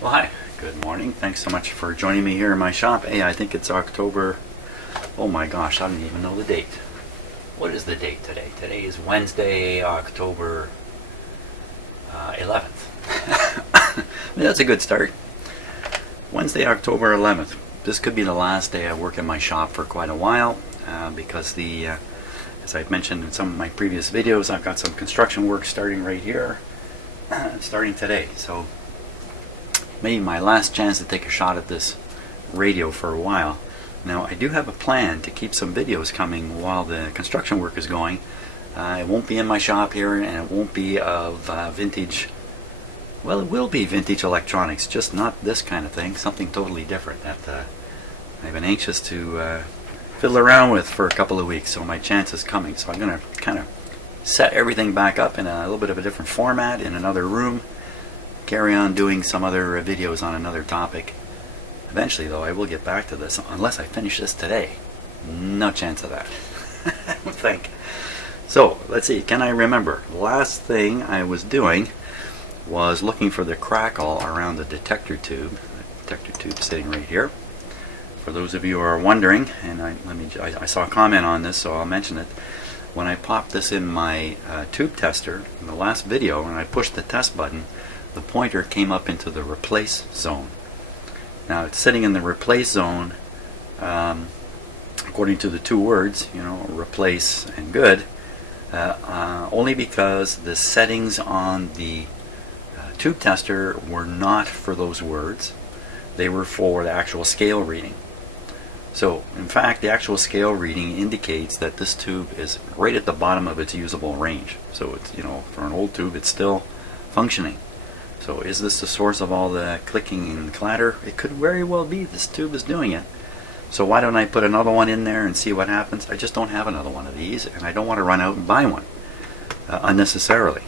Well, hi. Good morning. Thanks so much for joining me here in my shop. Hey, I think it's October. Oh my gosh, I don't even know the date. What is the date today? Today is Wednesday, October 11th. That's a good start. Wednesday, October 11th. This could be the last day I work in my shop for quite a while because as I've mentioned in some of my previous videos, I've got some construction work starting right here, starting today. So maybe my last chance to take a shot at this radio for a while. Now, I do have a plan to keep some videos coming while the construction work is going. It won't be in my shop here, and it won't be of vintage. Well, it will be vintage electronics, just not this kind of thing, something totally different that I've been anxious to fiddle around with for a couple of weeks, so my chance is coming. So I'm going to kind of set everything back up in a little bit of a different format in another room, carry on doing some other videos on another topic. Eventually, though, I will get back to this, unless I finish this today. No chance of that. I don't think. So, let's see, can I remember? The last thing I was doing was looking for the crackle around the detector tube. The detector tube sitting right here. For those of you who are wondering, and I saw a comment on this, so I'll mention it. When I popped this in my tube tester in the last video, and I pushed the test button, the pointer came up into the replace zone. Now it's sitting in the replace zone according to the two words, replace and good, only because the settings on the tube tester were not for those words. They were for the actual scale reading. So in fact, the actual scale reading indicates that this tube is right at the bottom of its usable range. So it's, for an old tube, it's still functioning. So is this the source of all the clicking and clatter? It could very well be. This tube is doing it. So why don't I put another one in there and see what happens? I just don't have another one of these, and I don't want to run out and buy one unnecessarily.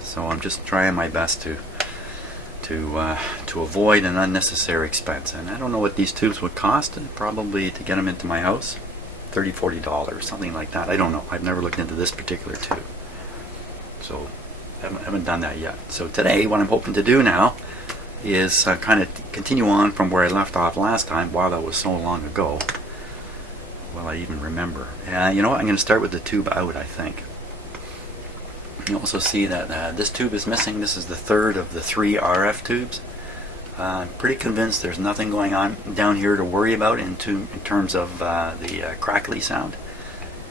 So I'm just trying my best to avoid an unnecessary expense. And I don't know what these tubes would cost, probably to get them into my house, $30, $40, something like that. I don't know. I've never looked into this particular tube. So I haven't done that yet. So today, what I'm hoping to do now is kind of continue on from where I left off last time. Wow, that was so long ago. Well, I even remember. You know what? I'm going to start with the tube out, I think. You also see that this tube is missing. This is the third of the 3 RF tubes. I'm pretty convinced there's nothing going on down here to worry about in terms of the crackly sound.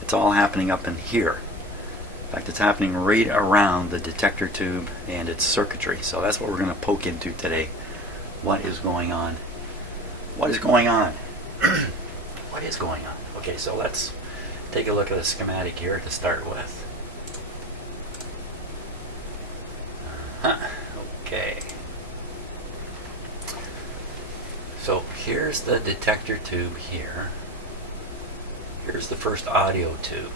It's all happening up in here. In fact, it's happening right around the detector tube and its circuitry. So that's what we're going to poke into today. What is going on? What is going on? What is going on? Okay, so let's take a look at the schematic here to start with. Okay. So here's the detector tube here. Here's the first audio tube.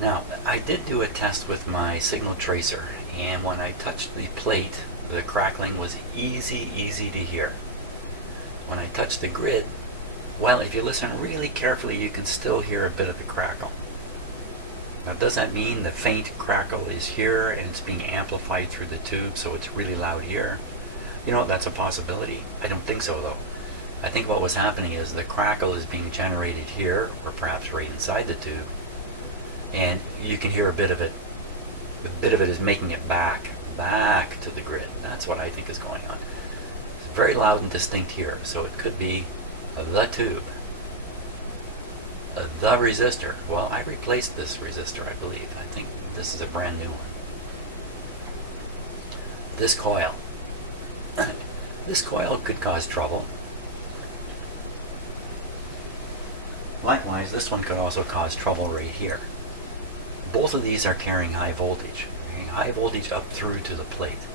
Now, I did do a test with my signal tracer, and when I touched the plate, the crackling was easy to hear. When I touched the grid, well, if you listen really carefully, you can still hear a bit of the crackle. Now, does that mean the faint crackle is here and it's being amplified through the tube, so it's really loud here? That's a possibility. I don't think so, though. I think what was happening is the crackle is being generated here, or perhaps right inside the tube, and you can hear a bit of it. A bit of it is making it back to the grid. That's what I think is going on. It's very loud and distinct here, so it could be the tube. The resistor. Well, I replaced this resistor, I believe. I think this is a brand new one. This coil. This coil could cause trouble. Likewise, this one could also cause trouble right here. Both of these are carrying high voltage. High voltage up through to the plate.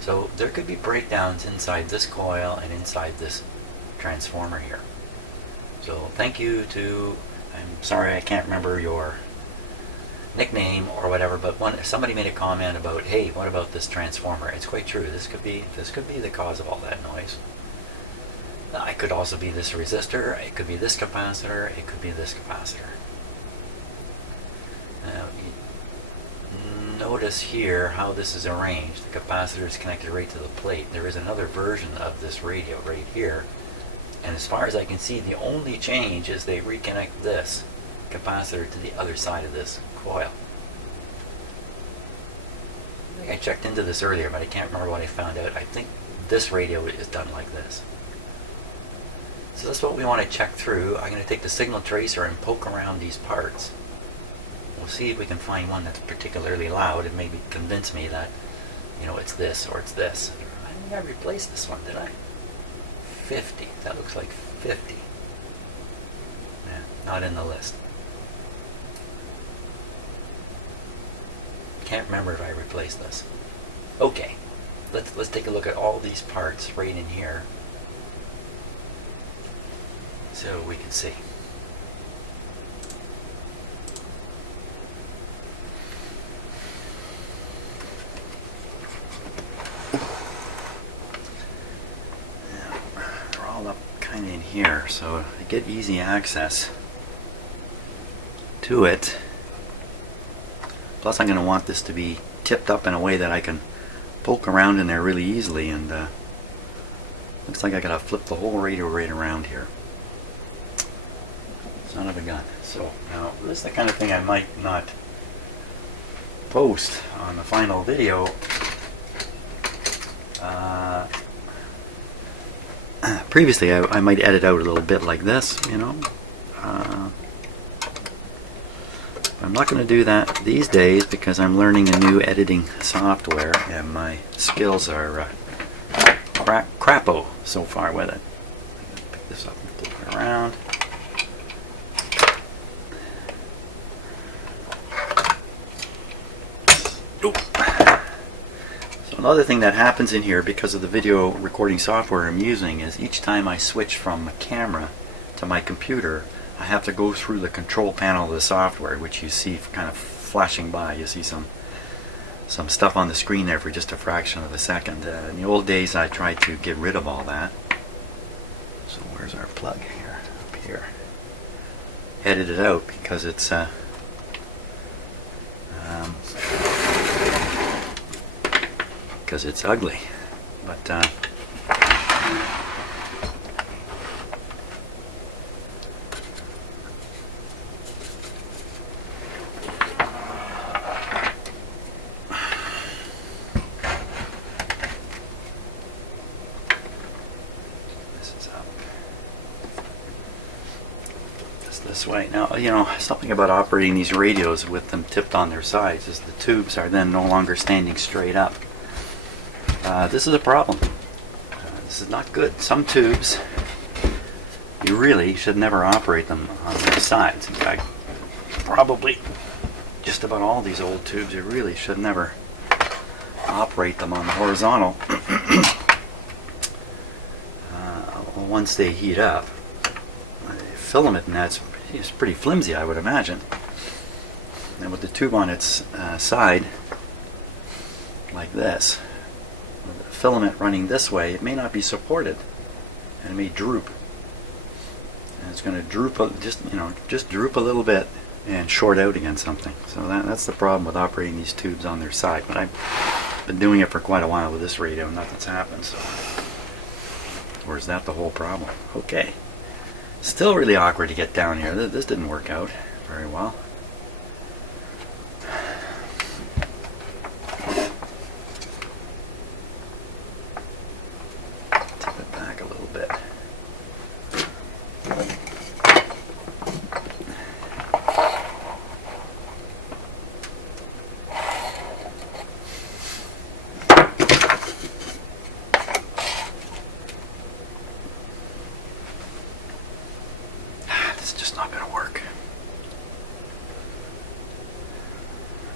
So there could be breakdowns inside this coil and inside this transformer here. So thank you to, I'm sorry I can't remember your nickname or whatever, but somebody made a comment about, hey, what about this transformer? It's quite true. This could be the cause of all that noise. It could also be this resistor. It could be this capacitor. It could be this capacitor. notice here how this is arranged. The capacitor is connected right to the plate. There is another version of this radio right here, and as far as I can see, the only change is they reconnect this capacitor to the other side of this coil. I think I checked into this earlier, but I can't remember what I found out. I think this radio is done like this. So that's what we want to check through. I'm going to take the signal tracer and poke around these parts. We'll see if we can find one that's particularly loud and maybe convince me that, you know, it's this or it's this. I think I replaced this one, did I? 50. That looks like 50. Yeah, not in the list. Can't remember if I replaced this. Okay, let's take a look at all these parts right in here so we can see. They're all up kind of in here, so to get easy access to it. Plus I'm going to want this to be tipped up in a way that I can poke around in there really easily, and looks like I got to flip the whole radio right around here. Son of a gun. So now this is the kind of thing I might not post on the final video. Previously I might edit out a little bit like this, you know. I'm not going to do that these days because I'm learning a new editing software and my skills are crapo so far with it. I'm going to pick this up and flip it around. So another thing that happens in here because of the video recording software I'm using is each time I switch from a camera to my computer, I have to go through the control panel of the software, which you see kind of flashing by. You see some stuff on the screen there for just a fraction of a second. In the old days I tried to get rid of all that. So where's our plug here? Up here. Edit it out because it's ugly. But this way. Now, you know, something about operating these radios with them tipped on their sides is the tubes are then no longer standing straight up. This is a problem. This is not good. Some tubes, you really should never operate them on their sides. In fact, probably just about all these old tubes, you really should never operate them on the horizontal. Once they heat up, filament in that's pretty flimsy, I would imagine. And with the tube on its side, like this, with the filament running this way, it may not be supported, and it may droop. And it's going to droop, just droop a little bit and short out against something. So that's the problem with operating these tubes on their side. But I've been doing it for quite a while with this radio, and nothing's happened. So, or is that the whole problem? Okay. Still really awkward to get down here. This didn't work out very well. Tip it back a little bit.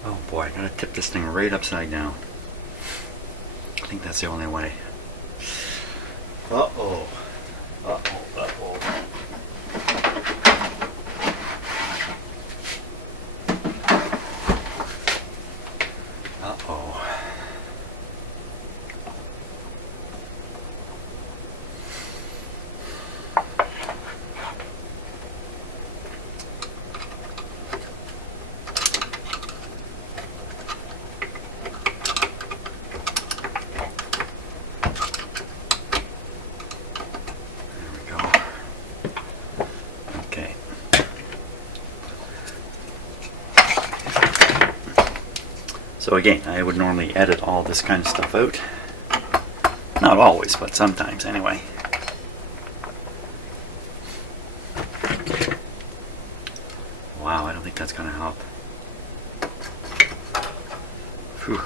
Oh boy, I gotta tip this thing right upside down. I think that's the only way. Uh-oh. Uh-oh, uh-oh. Uh-oh. So again, I would normally edit all this kind of stuff out. Not always, but sometimes anyway. Wow, I don't think that's going to help. Whew.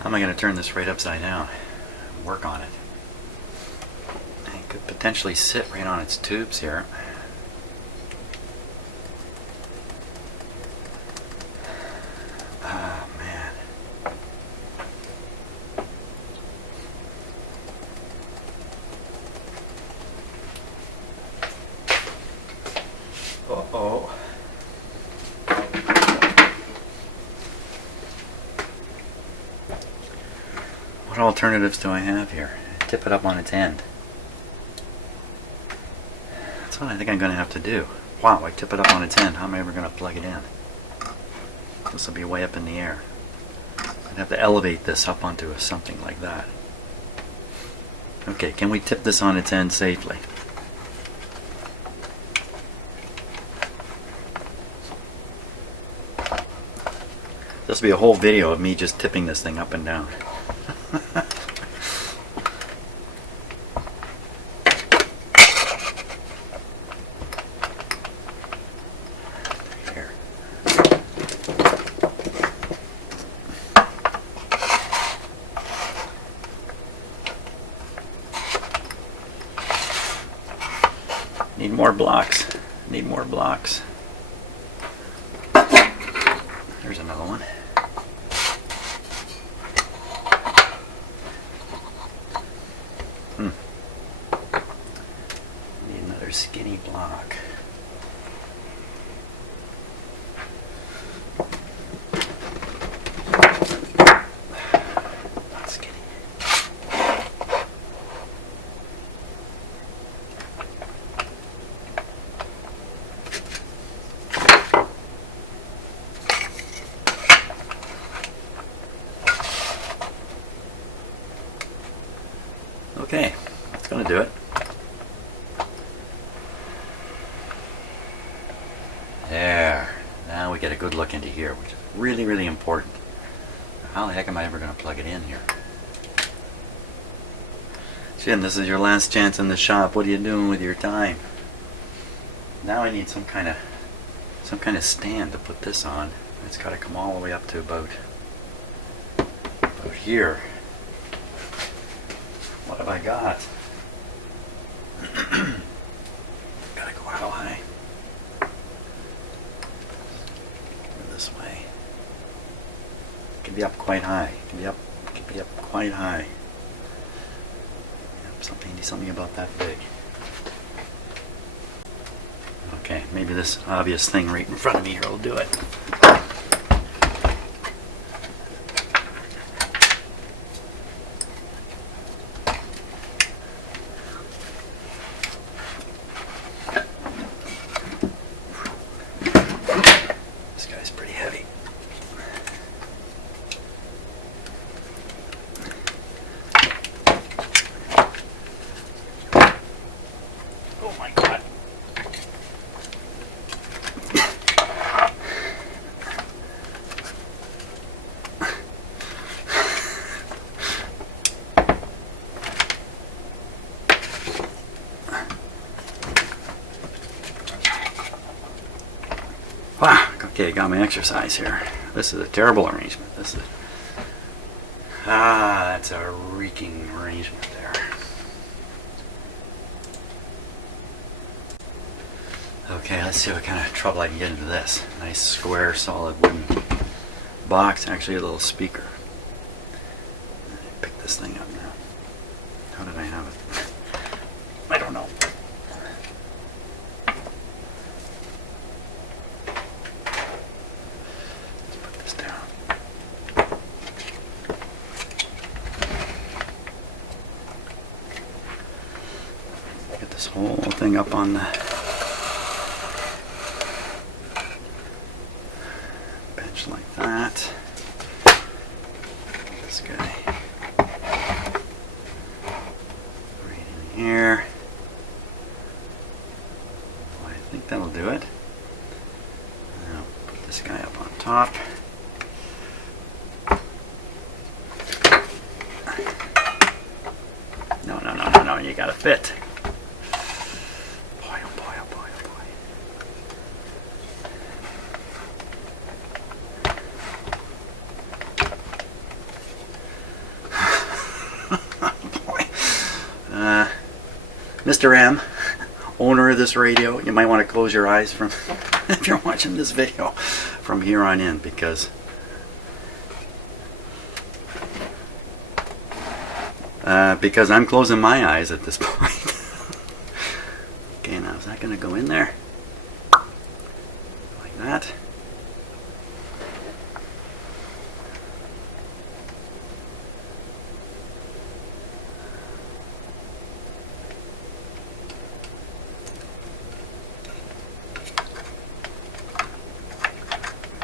How am I going to turn this right upside down and work on it? I could potentially sit right on its tubes here. Oh, man. Uh-oh. What alternatives do I have here? Tip it up on its end. That's what I think I'm going to have to do. Wow, I tip it up on its end. How am I ever going to plug it in? This will be way up in the air. I'd have to elevate this up onto something like that. Okay, can we tip this on its end safely? This will be a whole video of me just tipping this thing up and down. Here. Need more blocks. Need more blocks. There's another one. Need another skinny block. Not skinny. Okay, that's going to do it. There. Now we get a good look into here, which is really, really important. How the heck am I ever going to plug it in here? Jim, this is your last chance in the shop. What are you doing with your time? Now I need some kind of stand to put this on. It's got to come all the way up to about here. What have I got? Gotta go how high? Go this way. It can be up quite high. It can be up quite high. Yep, something about that big. Okay, maybe this obvious thing right in front of me here will do it. Wow, okay, got my exercise here. This is a terrible arrangement. That's a reeking arrangement there. Okay, let's see what kind of trouble I can get into this. Nice square solid wooden box, actually a little speaker. Pick this thing up now. How did I have it? I don't know. This whole thing up on the bench like that. This guy right in here. think that'll do it. Now put this guy up on top. No, you gotta fit. Boy, oh boy, oh boy, oh boy. Mr. M, owner of this radio, you might want to close your eyes from if you're watching this video from here on in, because I'm closing my eyes at this point. Okay, now is that going to go in there? Like that.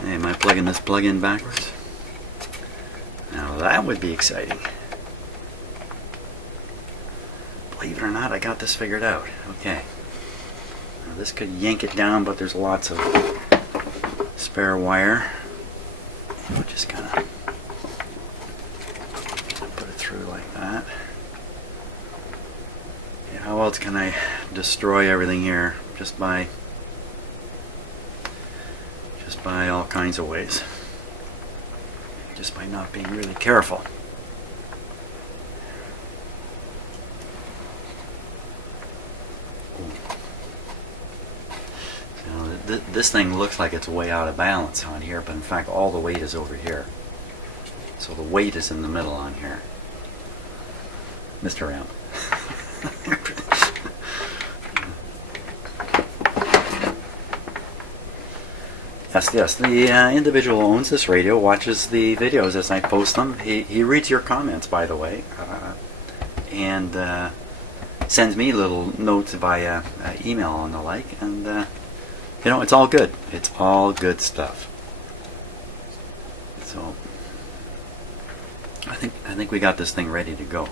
Hey, am I plugging this plug in backwards? Now that would be exciting. Believe it or not, I got this figured out. Okay. Now this could yank it down, but there's lots of spare wire. We'll just kind of put it through like that. Okay, how else can I destroy everything here? Just by all kinds of ways. Just by not being really careful. This thing looks like it's way out of balance on here, but in fact all the weight is over here. So the weight is in the middle on here. Mr. M. Yes, the individual who owns this radio watches the videos as I post them. He reads your comments, by the way, and sends me little notes via email and the like, and you know, it's all good. It's all good stuff. So I think we got this thing ready to go.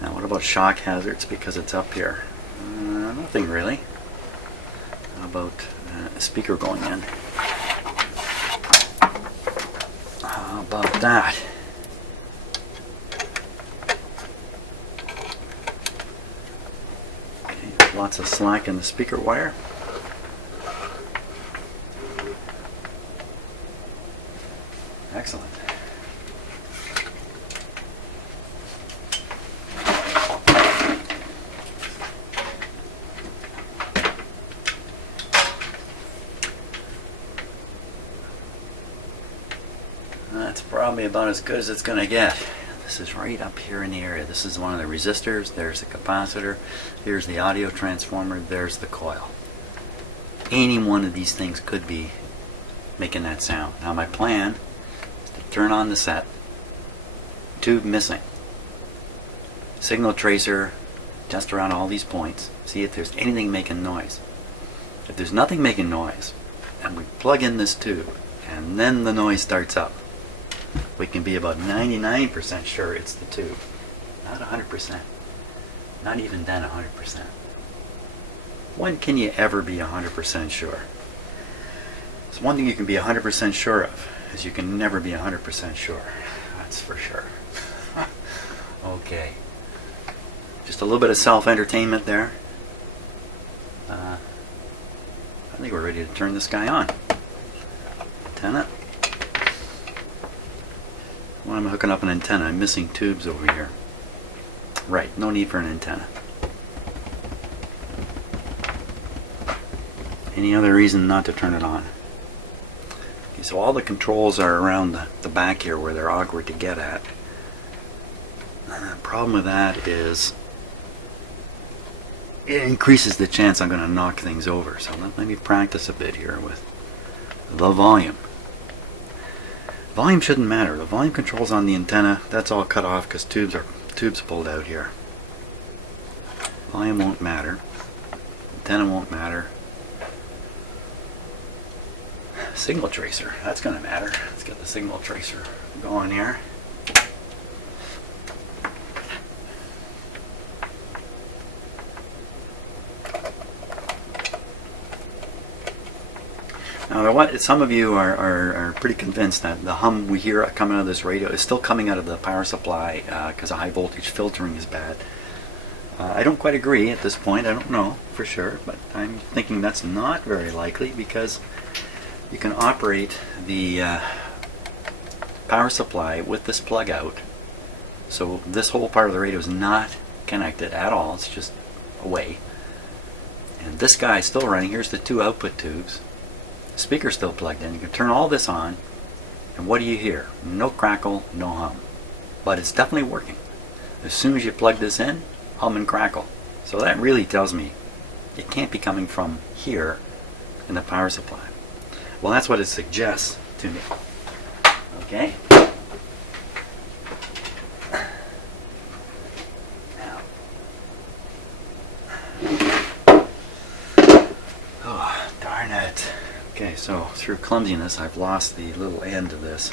Now, what about shock hazards because it's up here? Nothing really. How about a speaker going in? How about that? Okay, lots of slack in the speaker wire. Excellent. That's probably about as good as it's going to get. This is right up here in the area. This is one of the resistors. There's the capacitor. Here's the audio transformer. There's the coil. Any one of these things could be making that sound. Now my plan is to turn on the set. Tube missing. Signal tracer, test around all these points. See if there's anything making noise. If there's nothing making noise, and we plug in this tube, and then the noise starts up, we can be about 99% sure it's the tube. Not 100%. Not even then 100%. When can you ever be 100% sure? There's one thing you can be 100% sure of, is you can never be 100% sure. That's for sure. Okay. Just a little bit of self-entertainment there. I think we're ready to turn this guy on. Antenna. When I'm hooking up an antenna, I'm missing tubes over here. Right, no need for an antenna. Any other reason not to turn it on? Okay, so all the controls are around the back here where they're awkward to get at. The problem with that is it increases the chance I'm going to knock things over. So let me practice a bit here with the volume. Volume shouldn't matter. The volume controls on the antenna, that's all cut off because tubes pulled out here. Volume won't matter. Antenna won't matter. Signal tracer, that's going to matter. Let's get the signal tracer going here. Now, some of you are pretty convinced that the hum we hear coming out of this radio is still coming out of the power supply because the high voltage filtering is bad. I don't quite agree at this point. I don't know for sure, but I'm thinking that's not very likely because you can operate the power supply with this plug out. So this whole part of the radio is not connected at all. It's just away. And this guy is still running. Here's the 2 output tubes. The speaker's still plugged in. You can turn all this on, and what do you hear? No crackle, no hum. But it's definitely working. As soon as you plug this in, hum and crackle. So that really tells me it can't be coming from here in the power supply. Well, that's what it suggests to me. Okay? Now. Oh, darn it. Okay, so through clumsiness, I've lost the little end of this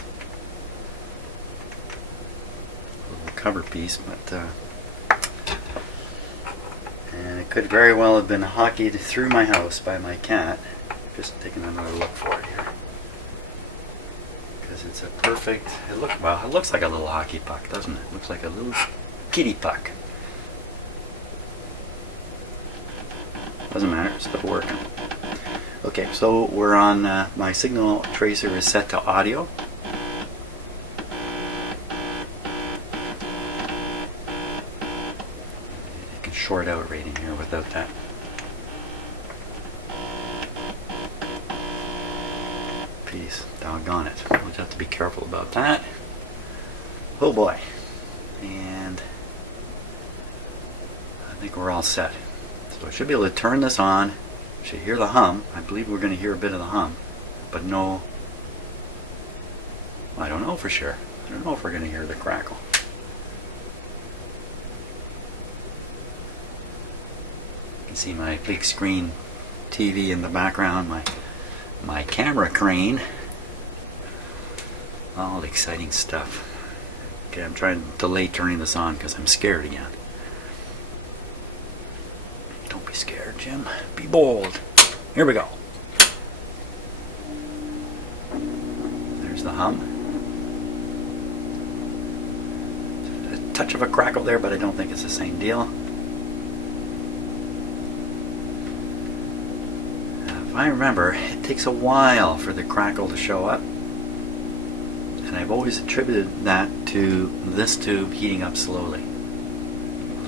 little cover piece, but and it could very well have been hockeyed through my house by my cat. Just taking another look for it here, because it's a perfect. It looks like a little hockey puck, doesn't it? It looks like a little kitty puck. Doesn't matter, it's still working. Okay, so we're on, my signal tracer is set to audio. You can short out right in here without that. Piece, doggone it. We'll just have to be careful about that. Oh boy. And I think we're all set. So I should be able to turn this on. Should hear the hum. I believe we're going to hear a bit of the hum, but no, I don't know for sure. I don't know if we're going to hear the crackle. You can see my big screen TV in the background, my camera crane, all exciting stuff. Okay, I'm trying to delay turning this on because I'm scared again. Don't be scared, Jim. Be bold. Here we go. There's the hum. A touch of a crackle there, but I don't think it's the same deal. If I remember, it takes a while for the crackle to show up. And I've always attributed that to this tube heating up slowly.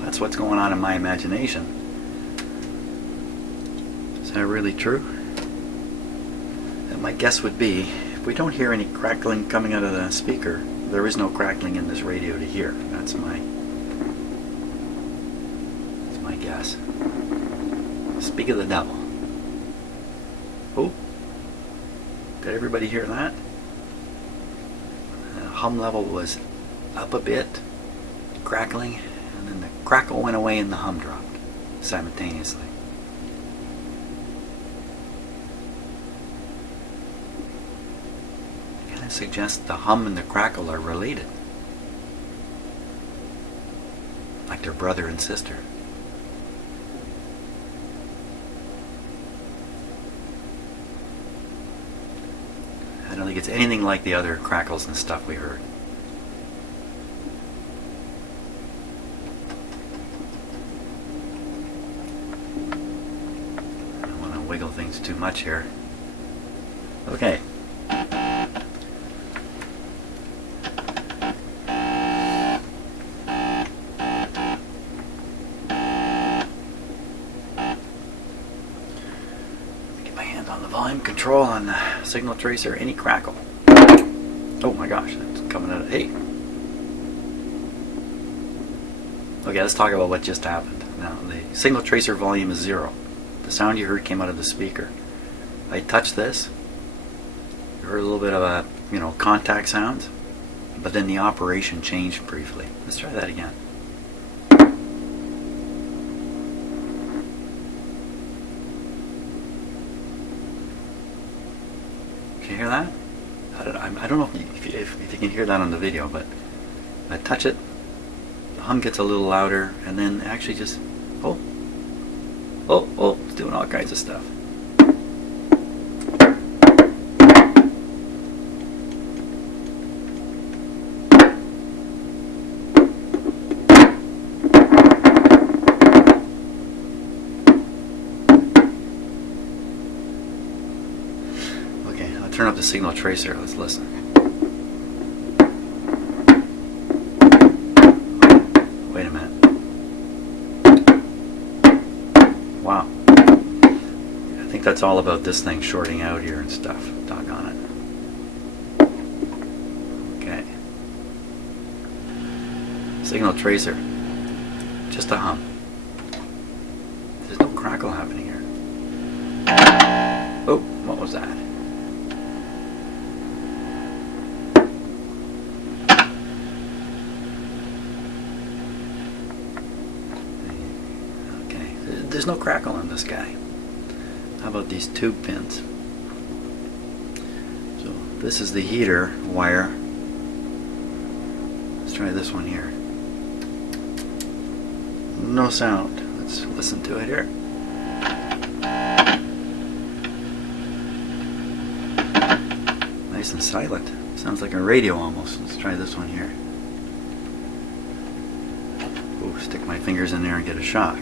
That's what's going on in my imagination. Is that really true? And my guess would be, if we don't hear any crackling coming out of the speaker, there is no crackling in this radio to hear. That's my guess. Speak of the devil. Oh, did everybody hear that? The hum level was up a bit, crackling, and then the crackle went away and the hum dropped simultaneously. Kind of suggests the hum and the crackle are related, like they're brother and sister. I don't think it's anything like the other crackles and stuff we heard. I don't want to wiggle things too much here. Okay. On the volume control on the signal tracer, any crackle. Oh my gosh, that's coming out of, hey. Okay, let's talk about what just happened. Now, the signal tracer volume is 0. The sound you heard came out of the speaker. I touched this. You heard a little bit of a, contact sounds, but then the operation changed briefly. Let's try that again. Can you hear that? I don't know if you can hear that on the video, but I touch it, the hum gets a little louder, and then actually just, it's doing all kinds of stuff. turn up the signal tracer. Let's listen. Wait a minute. Wow. I think that's all about this thing shorting out here and stuff. Doggone it. Okay. Signal tracer. Just a hum. There's no crackle happening here. Oh, what was that? Okay, there's no crackle in this guy. How about these tube pins? So this is the heater wire. Let's try this one here. No sound. Let's listen to it here. Nice and silent. Sounds like a radio almost. Let's try this one here. Ooh, stick my fingers in there and get a shock.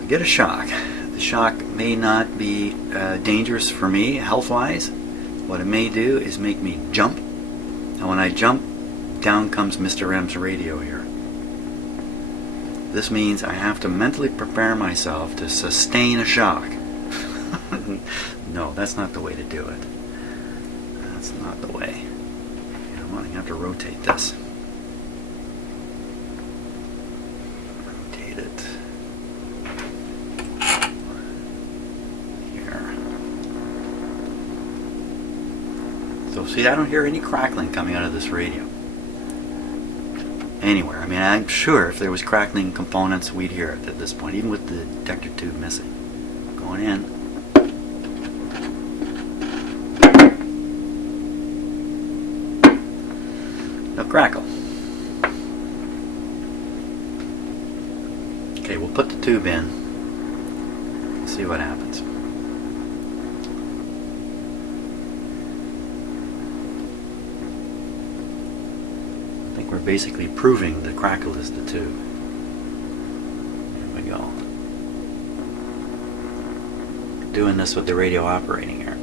I get a shock. The shock may not be dangerous for me health-wise. What it may do is make me jump. And when I jump, down comes Mr. M's radio here. This means I have to mentally prepare myself to sustain a shock. No, that's not the way to do it. That's not the way. I'm going to have to rotate this. Rotate it. Here. So see, I don't hear any crackling coming out of this radio. Anywhere. I mean, I'm sure if there was crackling components, we'd hear it at this point, even with the detector tube missing. Going in. No crackle. Okay, we'll put the tube in and see what happens. We're basically proving the crackle is the tube. Here we go. Doing this with the radio operating here.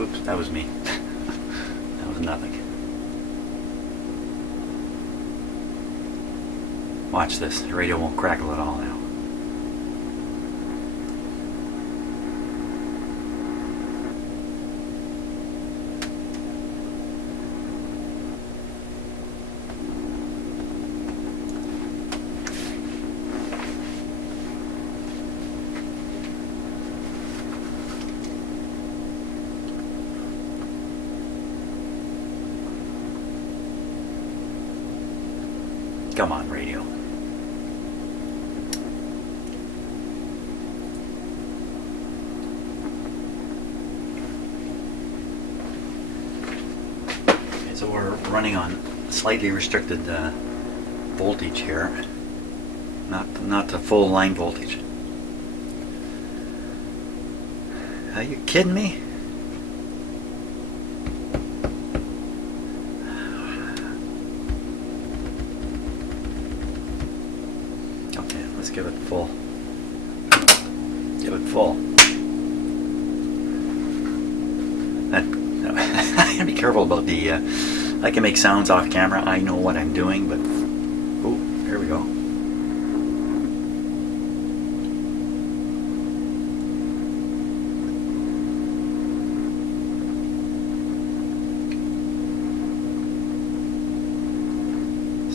Oops, that was me. That was nothing. Watch this. The radio won't crackle at all now. Come on, radio. So we're running on slightly restricted voltage here, not the full line voltage. Are you kidding me? Okay, let's give it full. Give it full. I gotta be careful about the. I can make sounds off camera. I know what I'm doing, but oh, here we go.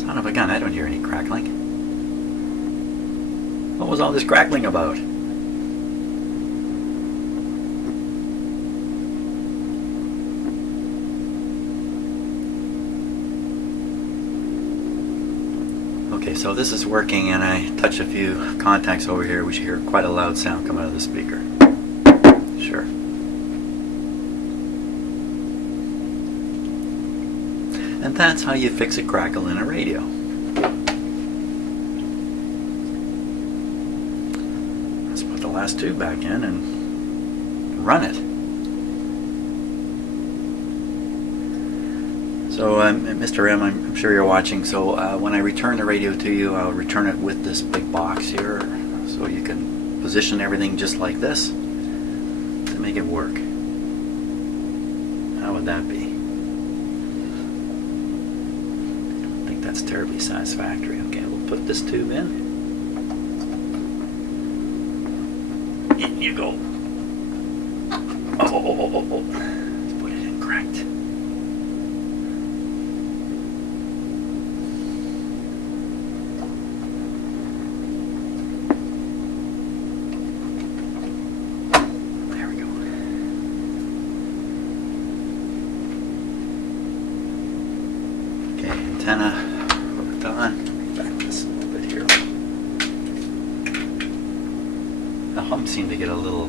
Son of a gun! I don't hear any crackling. What was all this crackling about? Okay, so this is working, and I touch a few contacts over here. We should hear quite a loud sound come out of the speaker. Sure. And that's how you fix a crackle in a radio. Let's put the last tube back in and run it. So Mr. M, I'm sure you're watching, so when I return the radio to you, I'll return it with this big box here, so you can position everything just like this to make it work. How would that be? I think that's terribly satisfactory. Okay, we'll put this tube in. In you go. Oh. Let's put it in correct. There we go. Okay, antenna hooked on. Back this a little bit here. The hum seemed to get a little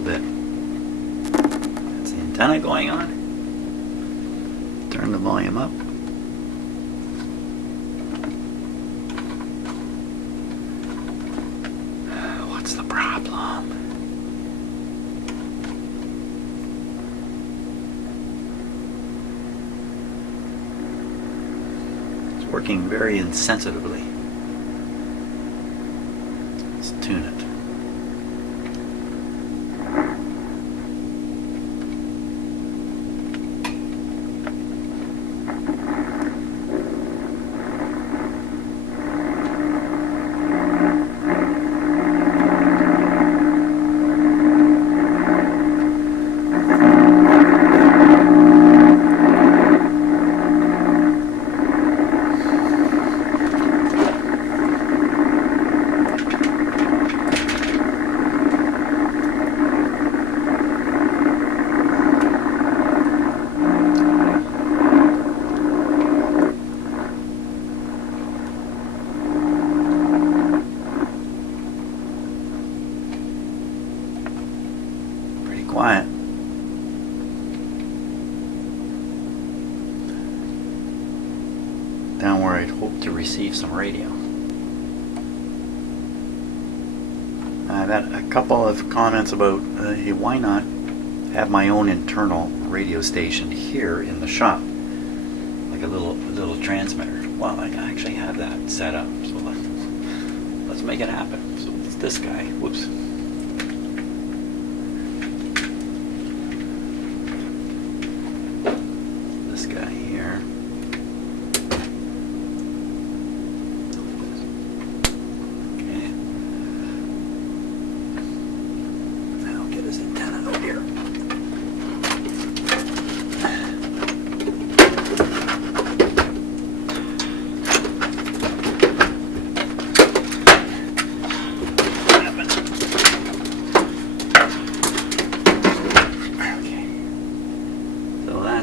bit. That's the antenna going on. Turn the volume up. What's the problem? It's working very insensitively. Let's tune it. Quiet. Down where I'd hope to receive some radio. I've had a couple of comments about hey, why not have my own internal radio station here in the shop, like a little transmitter. Well, I actually have that set up, so let's make it happen. So it's this guy. Whoops.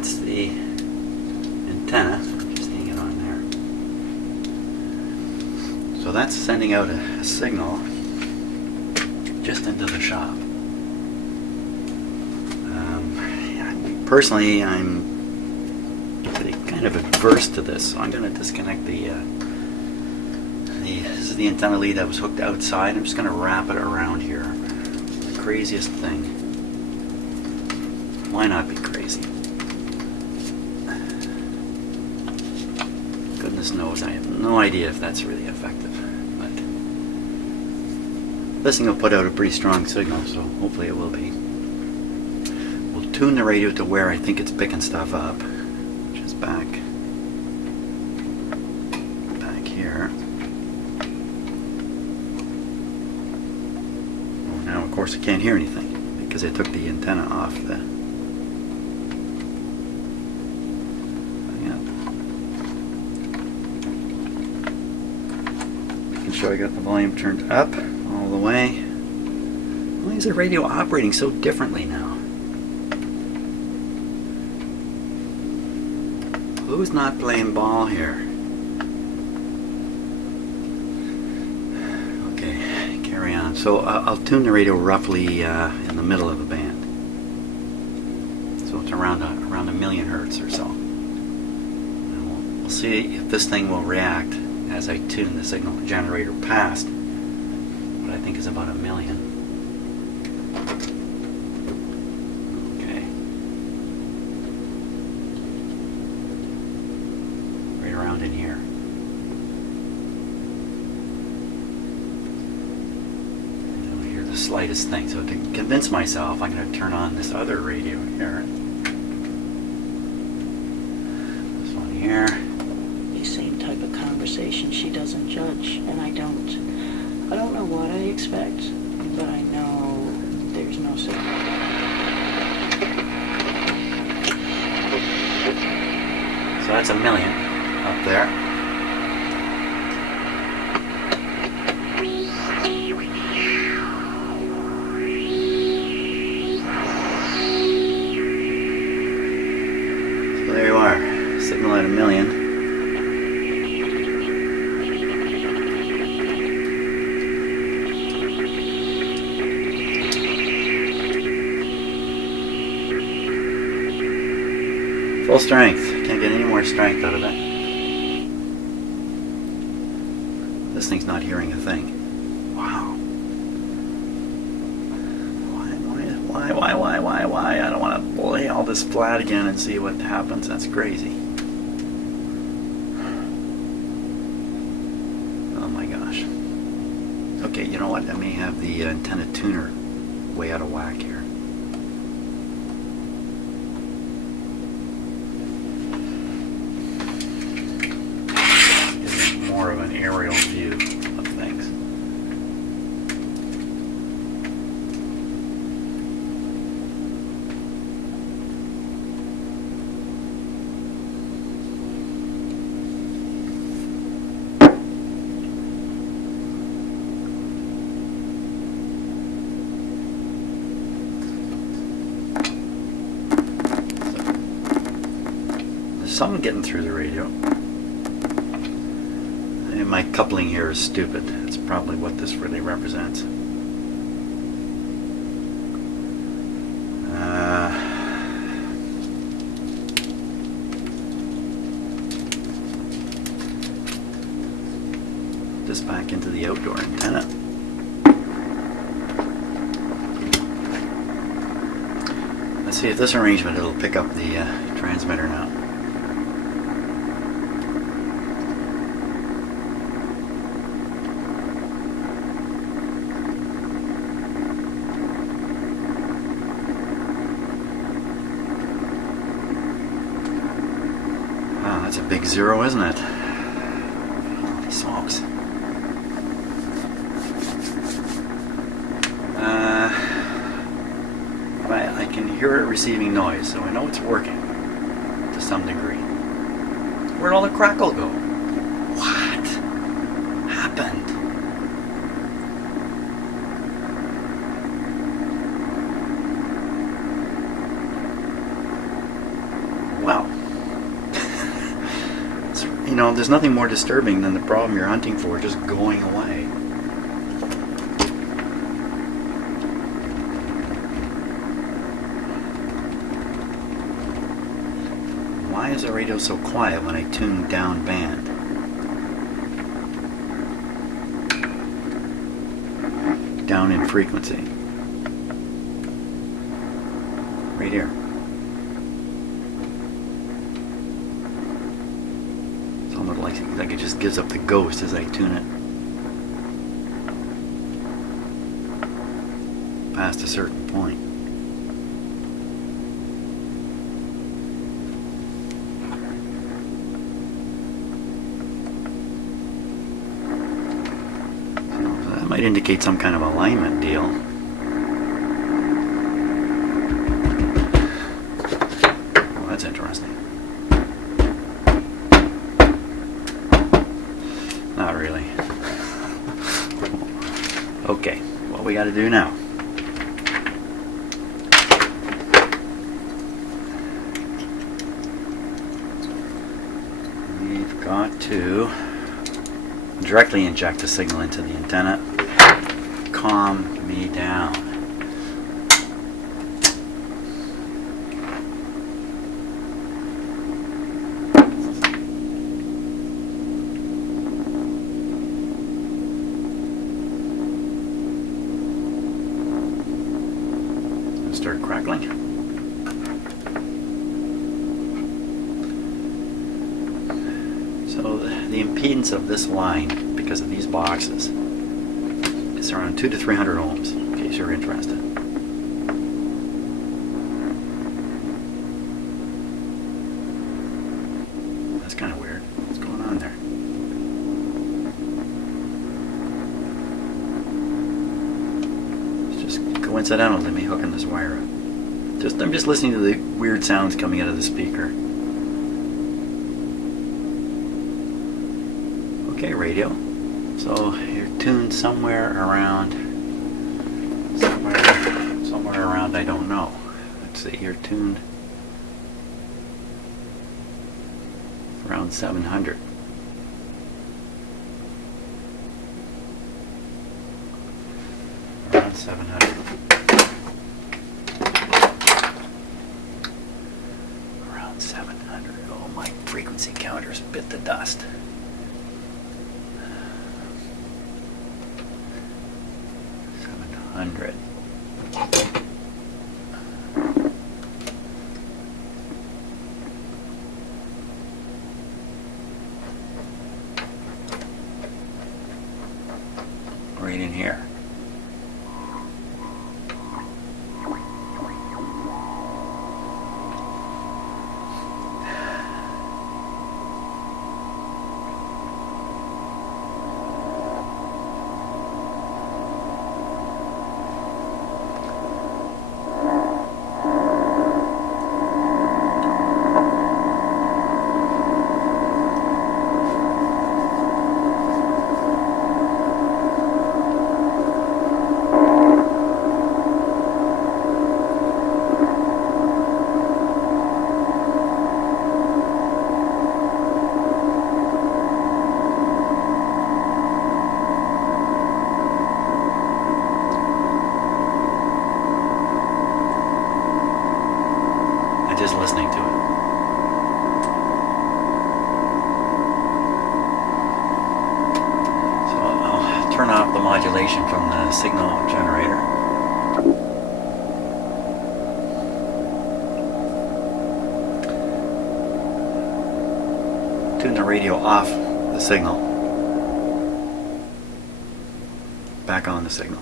That's the antenna, just hang it on there. So that's sending out a signal just into the shop. Personally, I'm kind of adverse to this, so I'm going to disconnect this is the antenna lead that was hooked outside. I'm just going to wrap it around here. The craziest thing. Why not be crazy? Goodness knows, I have no idea if that's really effective. But this thing will put out a pretty strong signal, so hopefully it will be. We'll tune the radio to where I think it's picking stuff up, which is back here. Well, now of course I can't hear anything because I took the antenna off the. Sure I got the volume turned up all the way. Why is the radio operating so differently now? Who's not playing ball here? Okay, carry on. So I'll tune the radio roughly in the middle of the band. So it's around a million hertz or so. And we'll see if this thing will react as I tune the signal generator past what I think is about 1 million. Okay. the slightest thing. So to convince myself, I'm going to turn on this other radio here. This one here. The same type of conversation. She doesn't judge, and I don't know what I expect, but I know there's no signal. So that's 1 million up there. So there you are, signal at 1 million. Full strength. Can't get any more strength out of it. This thing's not hearing a thing. Wow. Why? I don't want to lay all this flat again and see what happens. That's crazy. Oh my gosh. Okay, you know what? I may have the antenna tuner way out of whack here. More of an aerial view of things. There's something getting through the radio. My coupling here is stupid. That's probably what this really represents. This back into the outdoor antenna. Let's see if this arrangement it'll pick up the transmitter now. That's a big zero, isn't it? Holy smokes. I can hear it receiving noise, so I know it's working to some degree. Where'd all the crackle go? What happened? Well, you know, there's nothing more disturbing than the problem you're hunting for just going away. Why is the radio so quiet when I tune down band? Down in frequency. Right here. It's almost like it just gives up the ghost as I tune it past a certain point. Might indicate some kind of alignment deal. Well, that's interesting. Not really. Okay, what we got to do now? We've got to directly inject a signal into the antenna. Calm me down. Start crackling. So the impedance of this line, because of these boxes, is around 200 to 300 ohms, in case you're interested. That's kind of weird. What's going on there? It's just coincidental to me hooking this wire up. I'm just listening to the weird sounds coming out of the speaker. Okay, radio. So you're tuned somewhere around, I don't know. Let's see, you're tuned around 700. Around 700. Around 700. Oh, my frequency counter's bit the dust. Right in here. Just listening to it. So I'll turn off the modulation from the signal generator. Tune the radio off the signal. Back on the signal.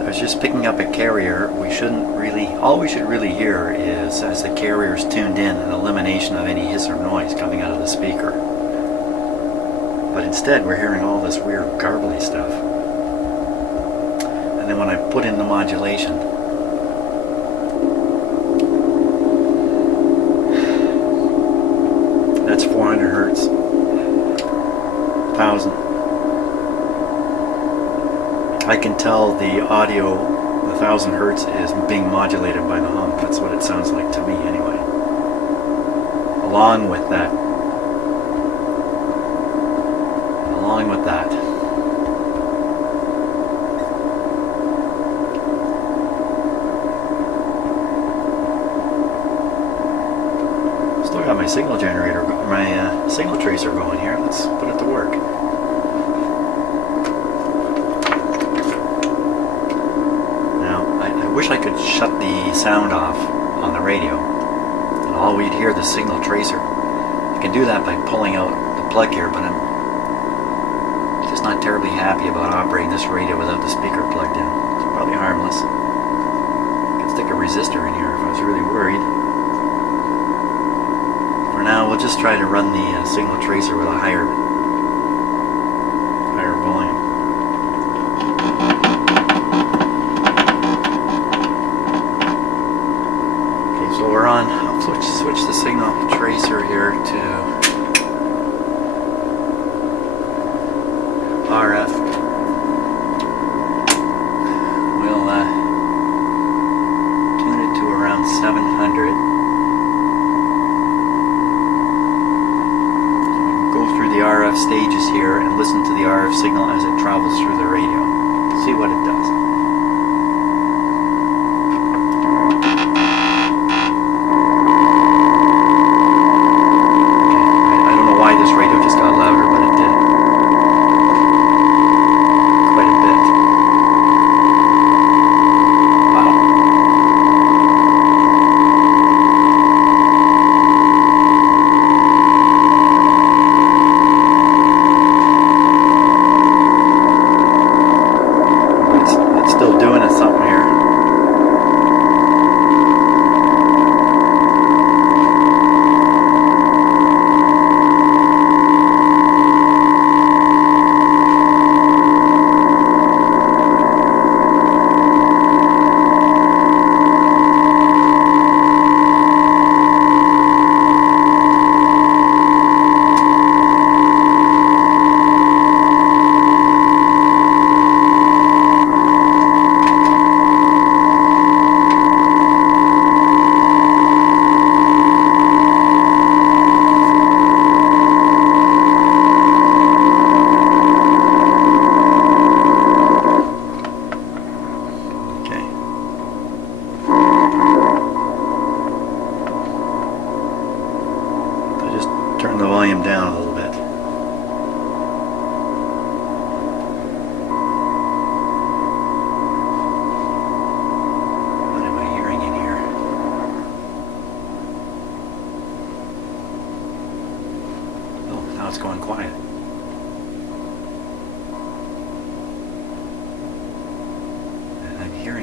I was just picking up a carrier. All we should really hear is, as the carrier's tuned in, an elimination of any hiss or noise coming out of the speaker. But instead we're hearing all this weird garbly stuff. And then when I put in the modulation, that's 400 hertz, 1000. I can tell the audio, the 1000 hertz, is being modulated by the hum. That's what it sounds like to me, anyway. Along with that. Still got my signal generator, my signal tracer going here. Let's put it to work. I wish I could shut the sound off on the radio, and all we'd hear the signal tracer. I can do that by pulling out the plug here, but I'm just not terribly happy about operating this radio without the speaker plugged in. It's probably harmless. I could stick a resistor in here if I was really worried. For now, we'll just try to run the signal tracer with a higher volume. So we're on. I'll switch the signal tracer here to RF. We'll tune it to around 700. So we can go through the RF stages here and listen to the RF signal as it travels through the radio. See what it does.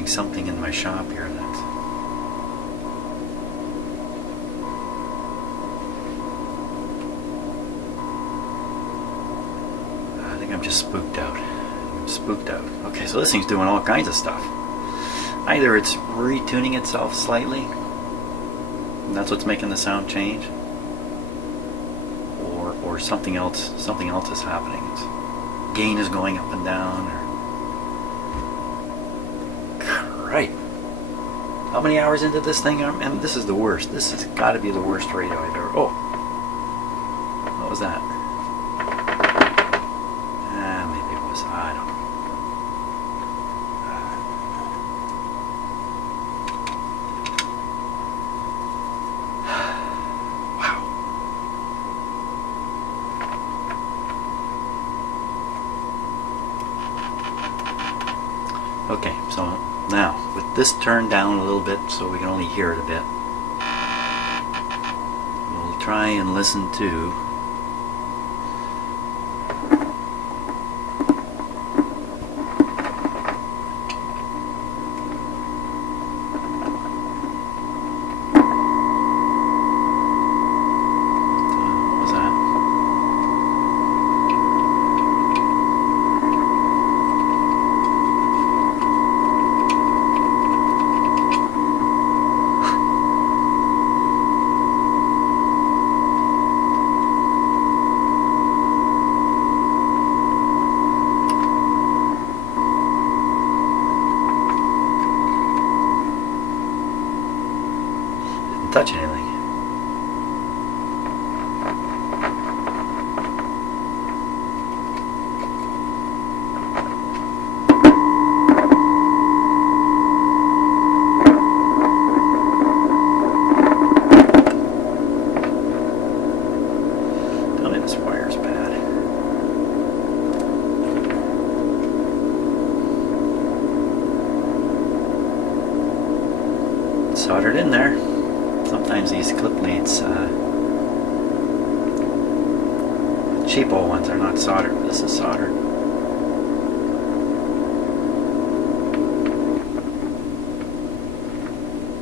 hearing something in my shop here that's... I think I'm just spooked out. I'm spooked out. Okay, so this thing's doing all kinds of stuff. Either it's retuning itself slightly, and that's what's making the sound change, or something else is happening. Its gain is going up and down. Right. How many hours into this thing? And this is the worst. This has got to be the worst radio I've ever... Oh! What was that? Maybe it was... I don't know. Wow. Okay, so now, with this turned down a little bit so we can only hear it a bit, we'll try and listen to... What was that? Touch anything. Tell me this wire's bad. Soldered in there. Sometimes these clip leads, cheapo ones are not soldered. This is soldered.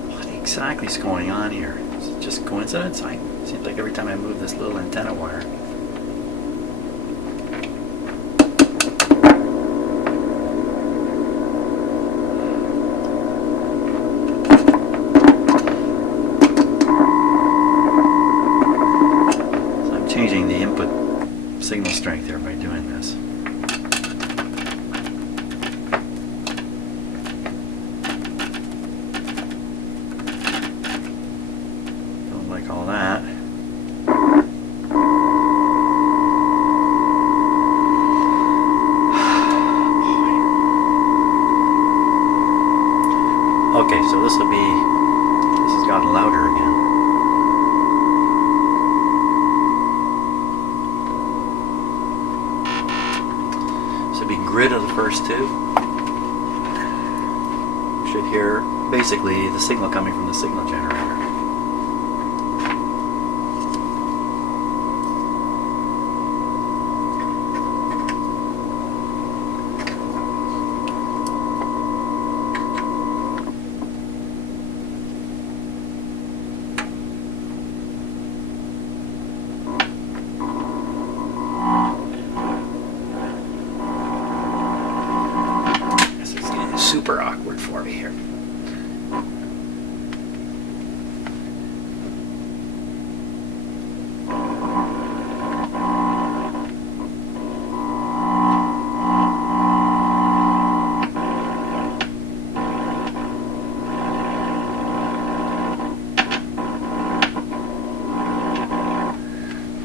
What exactly is going on here? Is it just coincidence? It seems like every time I move this little antenna wire. Changing the input signal strength here by doing this. Don't like all that. Okay, so this has gotten louder again. Grid of the first two. You should hear basically the signal coming from the signal generator. Super awkward for me here.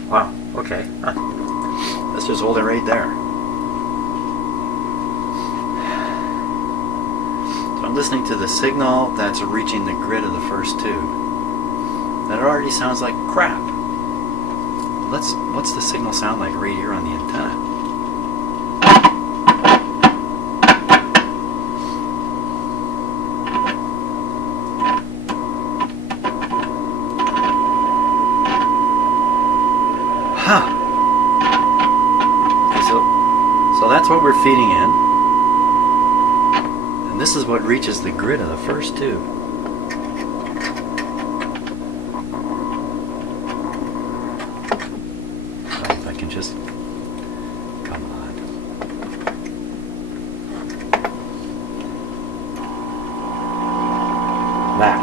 Wow, okay. Let's just hold it right there. I'm listening to the signal that's reaching the grid of the first two. That already sounds like crap. What's the signal sound like right here on the antenna? Huh. Okay, so that's what we're feeding in. And this is what reaches the grid of the first two. If I can just... Come on. That.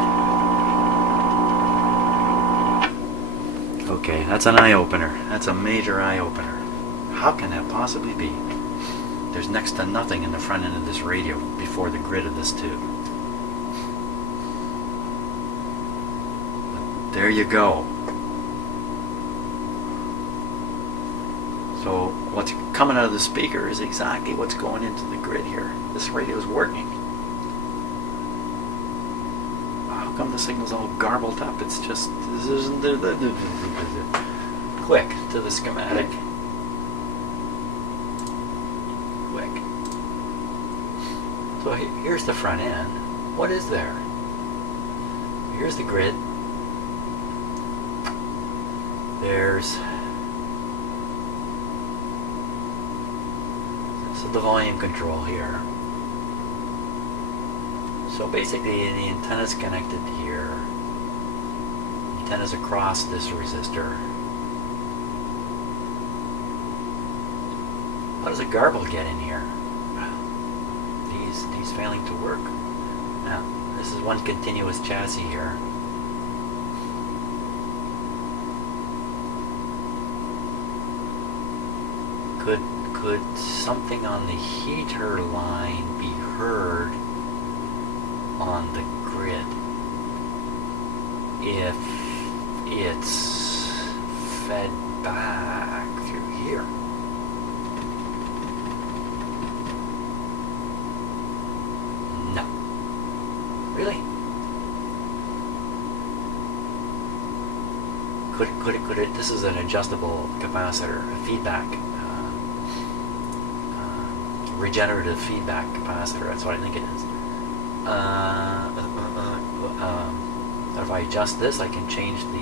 Okay, that's an eye-opener. That's a major eye-opener. How can that possibly be? There's next to nothing in the front end of this radio before the grid of this tube. But there you go. So what's coming out of the speaker is exactly what's going into the grid here. This radio is working. How come the signal's all garbled up? It's just... Quick to the schematic. Quick. So here's the front end. What is there? Here's the grid. There's... So the volume control here. So basically the antenna's connected here. The antenna's across this resistor. How does a garble get in here? These failing to work. Now, this is one continuous chassis here. Could something on the heater line be heard on the grid if it's fed back through here? No. Really? Could it, this is an adjustable capacitor, a feedback, regenerative feedback capacitor, that's what I think it is. So if I adjust this, I can change the...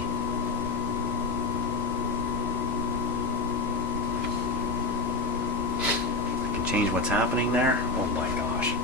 I can change what's happening there. Oh my gosh.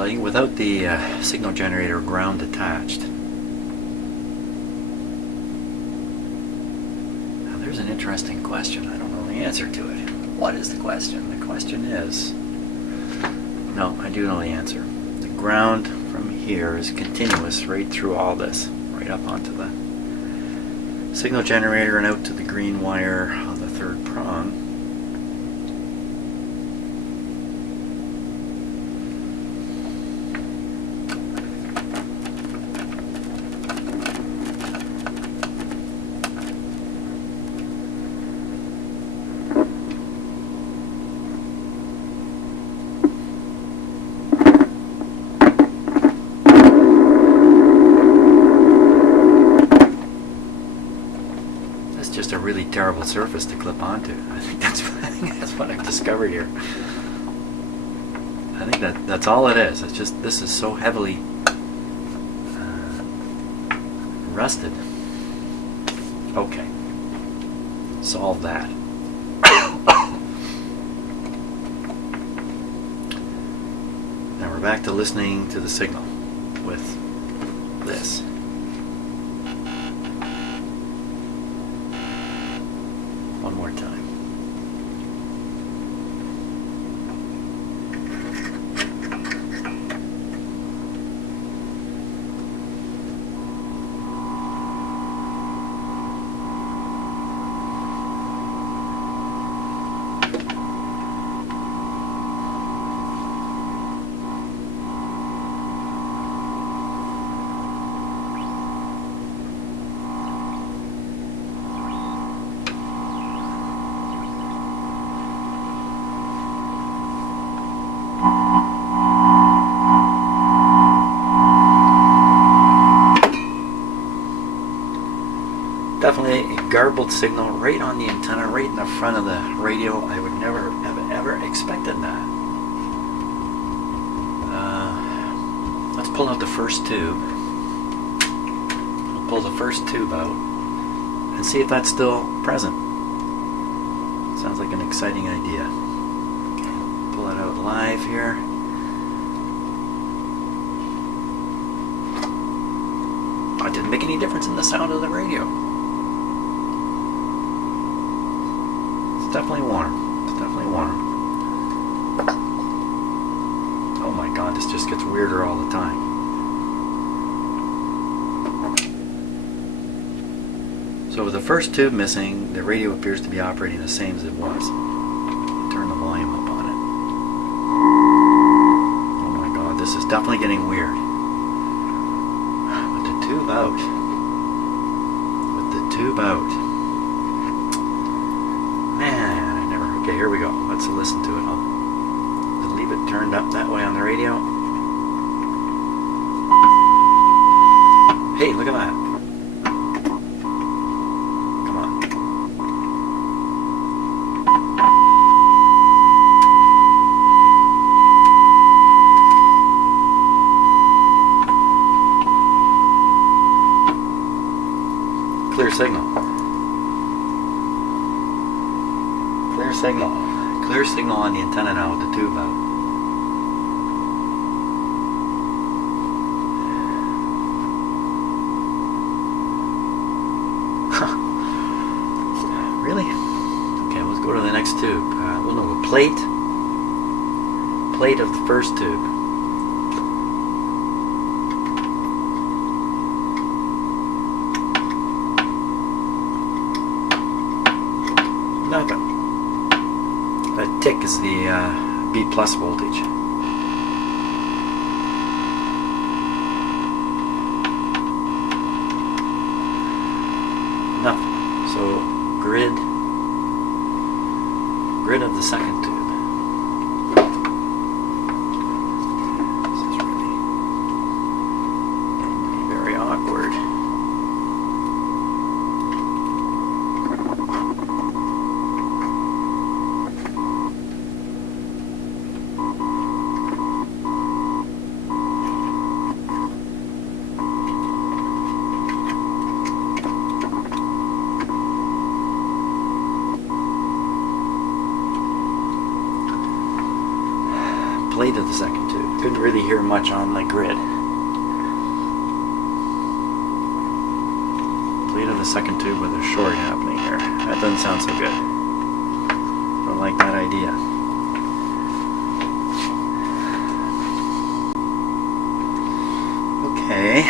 Well, without the signal generator ground attached. Now there's an interesting question. I don't know the answer to it. What is the question? The question is... No, I do know the answer. The ground from here is continuous right through all this, right up onto the signal generator and out to the green wire on the third prong. Just a really terrible surface to clip onto. I think that's what I've discovered here. I think that's all it is. It's just this is so heavily rusted. Okay, solve that. Now we're back to listening to the signal with this. One more time. Definitely a garbled signal right on the antenna, right in the front of the radio. I would never have ever expected that. Let's pull out the first tube. We'll pull the first tube out and see if that's still present. Sounds like an exciting idea. Okay, pull it out live here. Oh, it didn't make any difference in the sound of the radio. It's definitely warm. It's definitely warm. Oh my god, this just gets weirder all the time. So with the first tube missing, the radio appears to be operating the same as it was. Turn the volume up on it. Oh my god, this is definitely getting weird. With the tube out. With the tube out. Okay, here we go. Let's listen to it. I'll leave it turned up that way on the radio. Hey, look at that. Come on. Clear signal. Clear signal on the antenna now with the tube out. Really? Okay, let's go to the next tube. We'll do a plate of the first tube. Nothing. That tick is the B plus voltage. Nothing. So grid of the second tube. This is really very awkward. plate of the second tube. Couldn't really hear much on the grid. Plate of the second tube with a short happening here. That doesn't sound so good. Don't like that idea. Okay.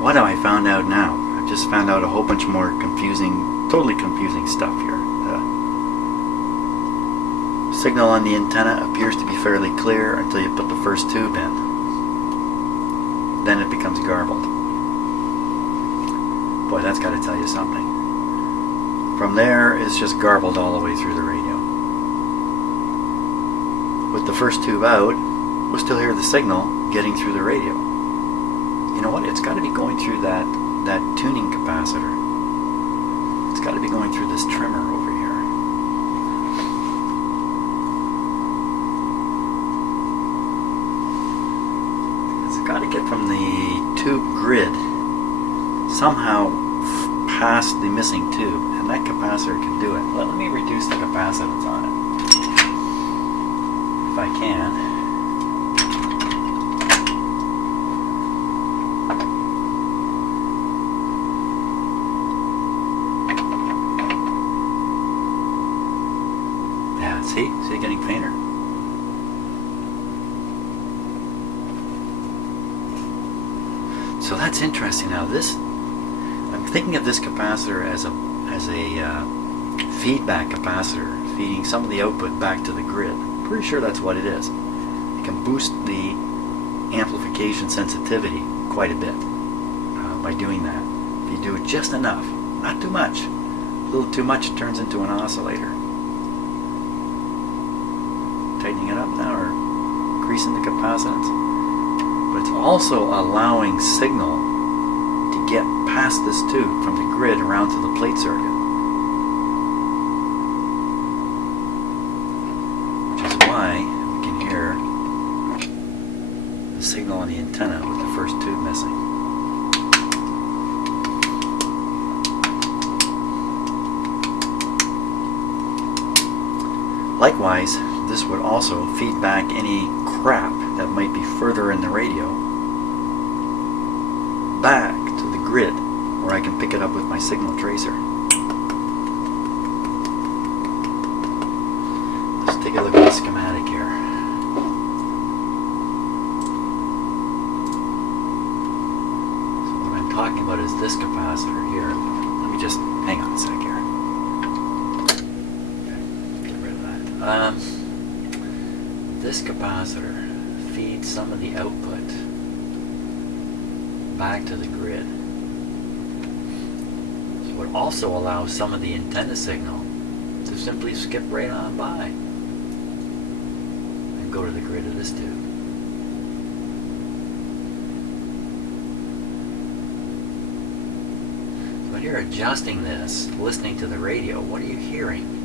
What have I found out now? I've just found out a whole bunch more confusing, totally confusing stuff here. The signal on the antenna appears to be fairly clear until you put the first tube in. Then it becomes garbled. Boy, that's got to tell you something. From there, it's just garbled all the way through the radio. With the first tube out, we'll still hear the signal getting through the radio. You know what? It's got to be going through that tuning capacitor. It's got to be going through this trimmer over here. It's got to get from the tube grid somehow past the missing tube, and that capacitor can do it. Let me reduce the capacitance on it, if I can. Yeah, see it getting fainter. So that's interesting. Now this, I'm thinking of this capacitor as a feedback capacitor, feeding some of the output back to the grid. Pretty sure that's what it is. It can boost the amplification sensitivity quite a bit by doing that. If you do it just enough, not too much. A little too much, it turns into an oscillator. Tightening it up now, or increasing the capacitance. But it's also allowing signal to get past this tube from the grid around to the plate circuit. Which is why we can hear the signal on the antenna with the first tube missing. Likewise, this would also feed back any crap that might be further in the radio back to the grid, where I can pick it up with my signal tracer. Let's take a look at the schematic here. So what I'm talking about is this capacitor here. Let me just hang on a sec here. Okay, get rid of that. This capacitor feeds some of the output back to the grid. So it also allows some of the antenna signal to simply skip right on by and go to the grid of this tube. So when you're adjusting this, listening to the radio, what are you hearing?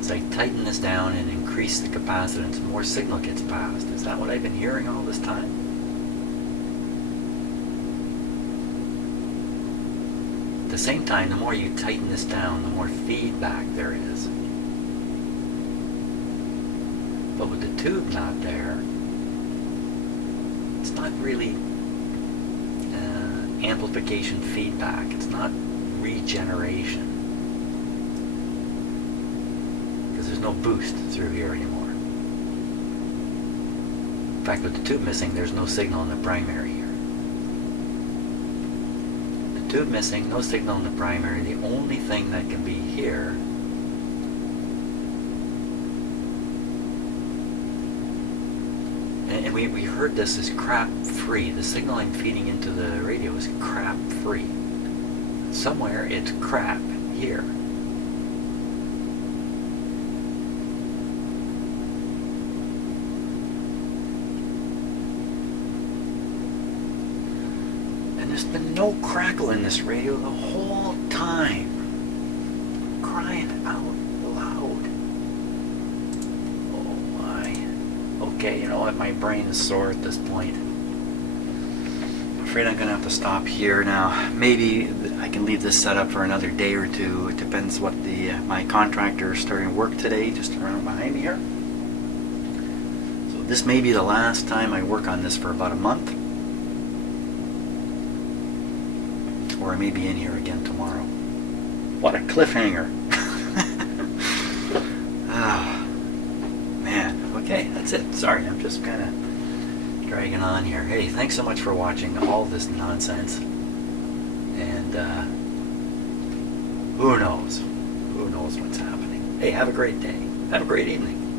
As I tighten this down and increase the capacitance, more signal gets passed. Is that what I've been hearing all this time? At the same time, the more you tighten this down, the more feedback there is. But with the tube not there, it's not really amplification feedback. It's not regeneration. There's no boost through here anymore. In fact, with the tube missing, there's no signal in the primary here. The tube missing, no signal in the primary. The only thing that can be here and we heard this is crap free. The signal I'm feeding into the radio is crap free. Somewhere it's crap here. There's been no crackle in this radio the whole time. Crying out loud. Oh my. Okay, you know what? My brain is sore at this point. afraid I'm going to have to stop here now. Maybe I can leave this set up for another day or two. It depends what my contractor is starting work today, just around behind here. So this may be the last time I work on this for about a month. Or I may be in here again tomorrow. What a cliffhanger. Oh, man. Okay, that's it. Sorry, I'm just kind of dragging on here. Hey, thanks so much for watching all this nonsense. And who knows? Who knows what's happening? Hey, have a great day. Have a great evening.